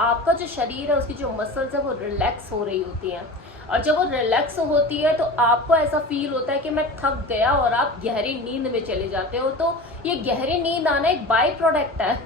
आपका जो शरीर है उसकी जो मसल्स है वो रिलैक्स हो रही होती हैं, और जब वो रिलैक्स होती है तो आपको ऐसा फील होता है कि मैं थक गया, और आप गहरी नींद में चले जाते हो। तो ये गहरी नींद आना एक बाय प्रोडक्ट है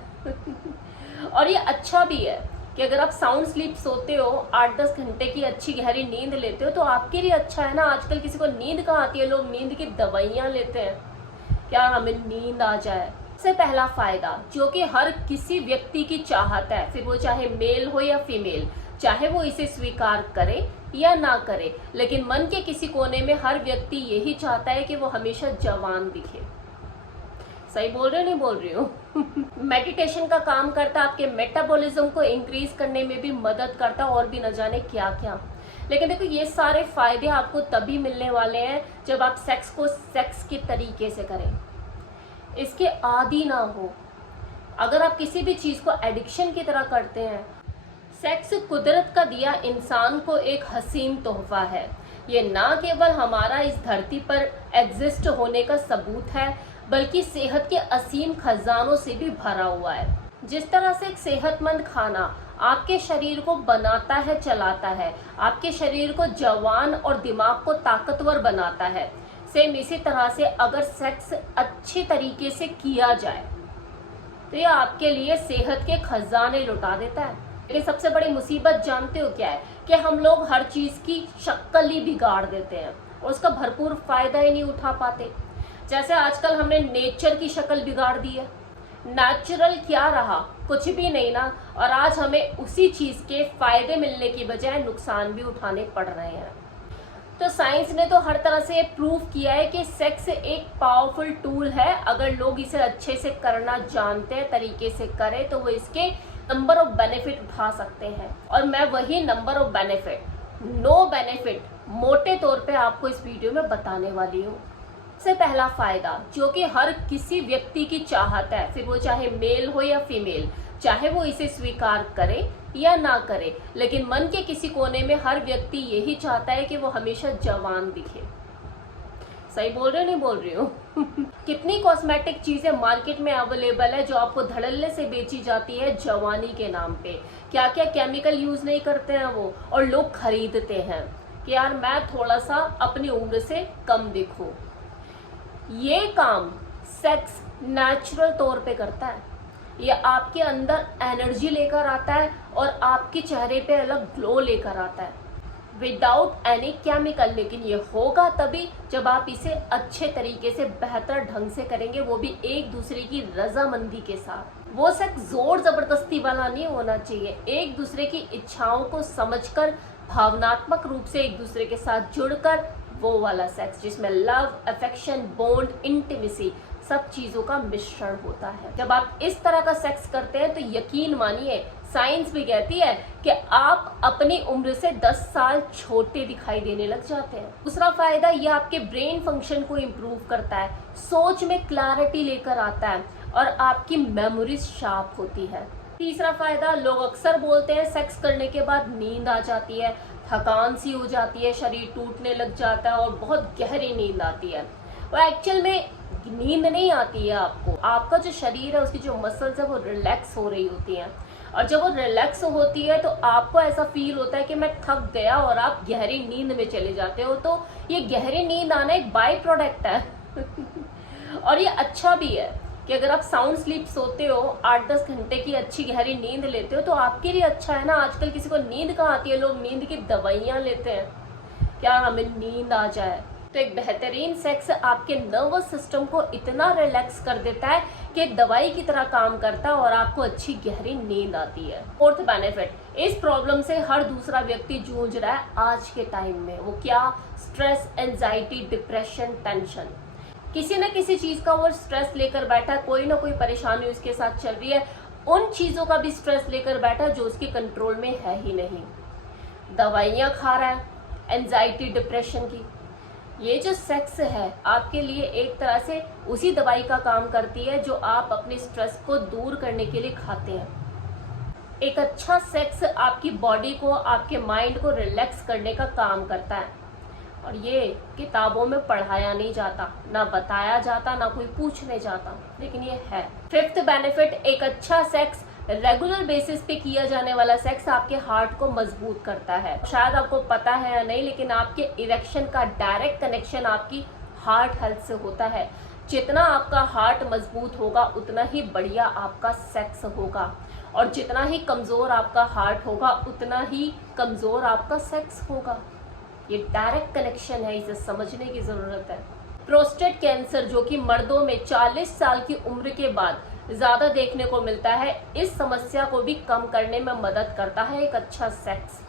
और ये अच्छा भी है कि अगर आप साउंड स्लीप सोते हो, 8-10 घंटे की अच्छी गहरी नींद लेते हो तो आपके लिए अच्छा है ना। आजकल किसी को नींद कहाँ आती है, लोग नींद की दवाइयाँ लेते हैं क्या हमें नींद आ जाए। सबसे पहला फायदा जो कि हर किसी व्यक्ति की चाहत है, फिर वो चाहे मेल हो या फीमेल, चाहे वो इसे स्वीकार करे या ना करे, लेकिन मन के किसी कोने में हर व्यक्ति यही चाहता है कि वो हमेशा जवान दिखे। सही बोल रहे हो, नहीं बोल रही हूँ मेडिटेशन का काम करता है, आपके मेटाबॉलिज्म को इंक्रीज करने में भी मदद करता है, और भी न जाने क्या क्या। लेकिन देखो, ये सारे फायदे आपको तभी मिलने वाले हैं जब आप सेक्स को सेक्स के तरीके से करें, इसके आदी ना हो। अगर आप किसी भी चीज को एडिक्शन की तरह करते हैं, सेक्स कुदरत का दिया इंसान को एक हसीन तोहफा है। ये ना केवल हमारा इस धरती पर एग्जिस्ट होने का सबूत है, बल्कि सेहत के असीम खजानों से भी भरा हुआ है। जिस तरह से एक सेहतमंद खाना आपके शरीर को बनाता है, चलाता है, आपके शरीर को जवान और दिमाग को ताकतवर बनाता है, सेम इसी तरह से अगर सेक्स अच्छे तरीके से किया जाए तो ये आपके लिए सेहत के खजाने लुटा देता है। लेकिन सबसे बड़ी मुसीबत जानते हो क्या है, कि हम लोग हर चीज की शक्ल ही बिगाड़ देते हैं और उसका भरपूर फायदा ही नहीं उठा पाते। जैसे आजकल हमने नेचर की शक्ल बिगाड़ दी है। नेचुरल क्या रहा, कुछ भी नहीं ना, और आज हमें उसी चीज के फायदे मिलने की बजाय नुकसान भी उठाने पड़ रहे हैं। तो साइंस ने तो हर तरह से प्रूव किया है कि सेक्स एक पावरफुल टूल है। अगर लोग इसे अच्छे से करना जानते हैं, तरीके से करें, तो वो इसके नंबर ऑफ बेनिफिट उठा सकते हैं। और मैं वही number of benefit, no benefit, मोटे तौर पे आपको इस वीडियो में बताने वाली हूँ। सबसे पहला फायदा जो कि हर किसी व्यक्ति की चाहत है, फिर वो चाहे मेल हो या फीमेल, चाहे वो इसे स्वीकार करे या ना करे, लेकिन मन के किसी कोने में हर व्यक्ति यही चाहता है कि वो हमेशा जवान दिखे। सही बोल रहे हो, नहीं बोल रही हूँ कितनी कॉस्मेटिक चीजें मार्केट में अवेलेबल है जो आपको धड़ल्ले से बेची जाती है जवानी के नाम पे। क्या क्या केमिकल यूज नहीं करते हैं वो, और लोग खरीदते हैं कि यार मैं थोड़ा सा अपनी उम्र से कम दिखूं। ये काम सेक्स नेचुरल तौर पे करता है। ये आपके अंदर एनर्जी लेकर आता है और आपके चेहरे पे अलग ग्लो लेकर आता है, विदाउट एनी केमिकल। लेकिन ये होगा तभी जब आप इसे अच्छे तरीके से, बेहतर ढंग से करेंगे, वो भी एक दूसरे की रजामंदी के साथ। वो सेक्स जोर जबरदस्ती वाला नहीं होना चाहिए, एक दूसरे की इच्छाओं को समझकर, भावनात्मक रूप से एक दूसरे के साथ जुड़कर, वो वाला सेक्स जिसमें लव, अफेक्शन, बॉन्ड, इंटीमेसी, सब चीजों का मिश्रण होता है। जब आप इस तरह का सेक्स करते हैं तो यकीन मानिए, साइंस भी कहती है कि आप अपनी उम्र से 10 साल छोटे दिखाई देने लग जाते हैं। दूसरा फायदा, ये आपके ब्रेन फंक्शन को इम्प्रूव करता है, सोच में क्लैरिटी लेकर आता है और आपकी मेमोरी शार्प होती है। तीसरा फायदा, लोग अक्सर बोलते हैं सेक्स करने के बाद नींद आ जाती है, थकान सी हो जाती है, शरीर टूटने लग जाता है और बहुत गहरी नींद आती है। वो एक्चुअल में नींद नहीं आती है आपको, आपका जो शरीर है उसकी जो मसल्स है वो रिलैक्स हो रही होती हैं, और जब वो रिलैक्स होती है तो आपको ऐसा फील होता है कि मैं थक गया, और आप गहरी नींद में चले जाते हो। तो ये गहरी नींद आना एक बाय प्रोडक्ट है और ये अच्छा भी है कि अगर आप साउंड स्लीप सोते हो, 8-10 घंटे की अच्छी गहरी नींद लेते हो तो आपके लिए अच्छा है ना। आजकल किसी को नींद कहाँ आती है, लोग नींद की दवाइयाँ लेते हैं क्या हमें नींद आ जाए। तो एक बेहतरीन सेक्स आपके नर्वस सिस्टम को इतना रिलैक्स कर देता है कि एक दवाई की तरह काम करता है और आपको अच्छी गहरी नींद आती है। फोर्थ बेनिफिट, इस प्रॉब्लम से हर दूसरा व्यक्ति जूझ रहा है आज के टाइम में। वो क्या, स्ट्रेस, एंजाइटी, डिप्रेशन, टेंशन, किसी न किसी चीज का वो स्ट्रेस लेकर बैठा है, कोई ना कोई परेशानी उसके साथ चल रही है। उन चीजों का भी स्ट्रेस लेकर बैठा है जो उसके कंट्रोल में है ही नहीं, दवाइयां खा रहा है एंजाइटी, डिप्रेशन की। ये जो सेक्स है आपके लिए एक तरह से उसी दवाई का काम करती है जो आप अपने स्ट्रेस को दूर करने के लिए खाते हैं। एक अच्छा सेक्स आपकी बॉडी को, आपके माइंड को रिलैक्स करने का काम करता है, और ये किताबों में पढ़ाया नहीं जाता, ना बताया जाता, ना कोई पूछने जाता, लेकिन ये है। फिफ्थ बेनिफिट, एक अच्छा सेक्स रेगुलर बेसिस पे किया जाने वाला सेक्स आपके हार्ट को मजबूत करता है। शायद आपको पता है या नहीं, लेकिन आपके इरेक्शन का डायरेक्ट कनेक्शन आपकी हार्ट हेल्थ से होता है। जितना आपका हार्ट मजबूत होगा उतना ही बढ़िया आपका सेक्स होगा, और जितना ही कमज़ोर आपका हार्ट होगा उतना ही कमज़ोर आपका सेक्स होगा। ये डायरेक्ट कनेक्शन है, इसे समझने की ज़रूरत है। प्रोस्टेट कैंसर जो कि मर्दों में 40 साल की उम्र के बाद ज़्यादा देखने को मिलता है, इस समस्या को भी कम करने में मदद करता है एक अच्छा सेक्स।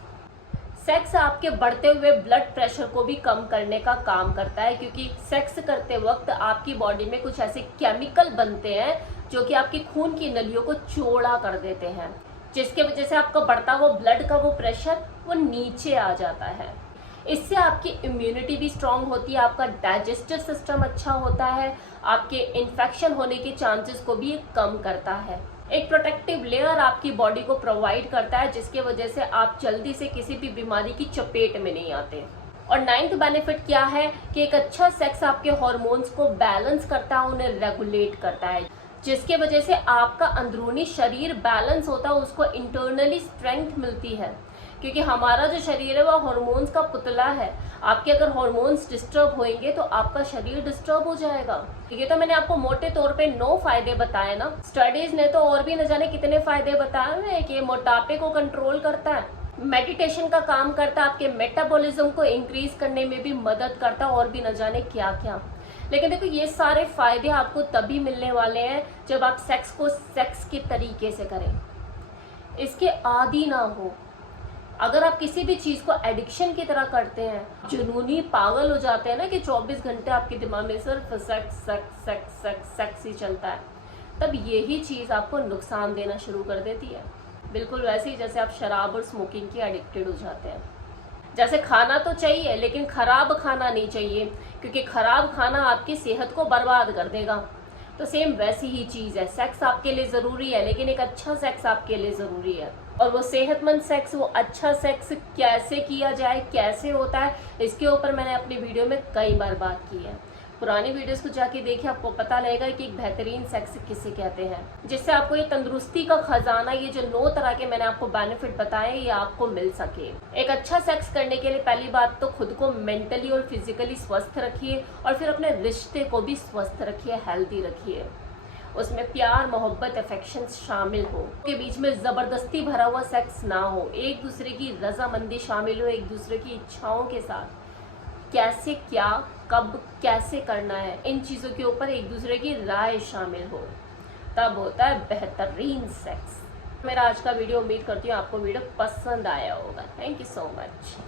सेक्स आपके बढ़ते हुए ब्लड प्रेशर को भी कम करने का काम करता है, क्योंकि सेक्स करते वक्त आपकी बॉडी में कुछ ऐसे केमिकल बनते हैं जो कि आपकी खून की नलियों को चौड़ा कर देते हैं, जिसके वजह से आपका बढ़ता हुआ ब्लड का वो प्रेशर वो नीचे आ जाता है। इससे आपकी इम्यूनिटी भी स्ट्रांग होती है, आपका डाइजेस्टिव सिस्टम अच्छा होता है, आपके इन्फेक्शन होने के चांसेस को भी कम करता है। एक प्रोटेक्टिव लेयर आपकी बॉडी को प्रोवाइड करता है, जिसके वजह से आप जल्दी से किसी भी बीमारी की चपेट में नहीं आते। और 9th बेनिफिट क्या है कि एक अच्छा सेक्स आपके हार्मोन्स को बैलेंस करता है, उन्हें रेगुलेट करता है, जिसके वजह से आपका अंदरूनी शरीर बैलेंस होता है, उसको इंटरनली स्ट्रेंथ मिलती है। क्योंकि हमारा जो शरीर है वो हार्मोन्स का पुतला है। आपके अगर हार्मोन्स डिस्टर्ब होंगे तो आपका शरीर डिस्टर्ब हो जाएगा। ये तो मैंने आपको मोटे तौर पे 9 फायदे बताए ना, स्टडीज ने तो और भी न जाने कितने फायदे बताए हैं कि मोटापे को कंट्रोल करता है, मेडिटेशन का काम करता है, आपके मेटाबॉलिज्म को इंक्रीज करने में भी मदद करता है, और भी न जाने क्या क्या। लेकिन देखो, ये सारे फायदे आपको तभी मिलने वाले हैं जब आप सेक्स को सेक्स के तरीके से करें, इसके आदी ना हो। अगर आप किसी भी चीज को एडिक्शन की तरह करते हैं, जुनूनी पागल हो जाते हैं ना कि 24 घंटे आपके दिमाग में सिर्फ sex sex sex sex sex ही चलता है, तब यही चीज आपको नुकसान देना शुरू कर देती है। बिल्कुल वैसे ही जैसे आप शराब और स्मोकिंग के एडिक्टेड हो जाते हैं। जैसे खाना तो चाहिए लेकिन खराब खाना नहीं चाहिए, क्योंकि खराब खाना आपकी सेहत को बर्बाद कर देगा। तो सेम वैसी ही चीज है, सेक्स आपके लिए जरूरी है, लेकिन एक अच्छा सेक्स आपके लिए जरूरी है। और वो सेहतमंद सेक्स, वो अच्छा सेक्स कैसे किया जाए, कैसे होता है, इसके ऊपर मैंने अपनी वीडियो में कई बार बात की है। पुरानी वीडियोस को जाके देखिए, आपको पता लगेगा कि एक बेहतरीन सेक्स किसे कहते हैं, जिससे आपको ये तंदुरुस्ती का खजाना, ये जो 9 तरह के मैंने आपको बेनिफिट बताए, ये आपको मिल सके। एक अच्छा सेक्स करने के लिए पहली बात तो खुद को मेंटली और फिजिकली स्वस्थ रखिए, और फिर अपने रिश्ते को भी स्वस्थ रखिए, हेल्दी रखिए। उसमें प्यार, मोहब्बत, अफेक्शन शामिल हो, के बीच में जबरदस्ती भरा हुआ सेक्स ना हो, एक दूसरे की रजामंदी शामिल हो, एक दूसरे की इच्छाओं के साथ कैसे, क्या, कब, कैसे करना है, इन चीज़ों के ऊपर एक दूसरे की राय शामिल हो, तब होता है बेहतरीन सेक्स। मेरा आज का वीडियो, उम्मीद करती हूँ आपको वीडियो पसंद आया होगा। Thank you so much.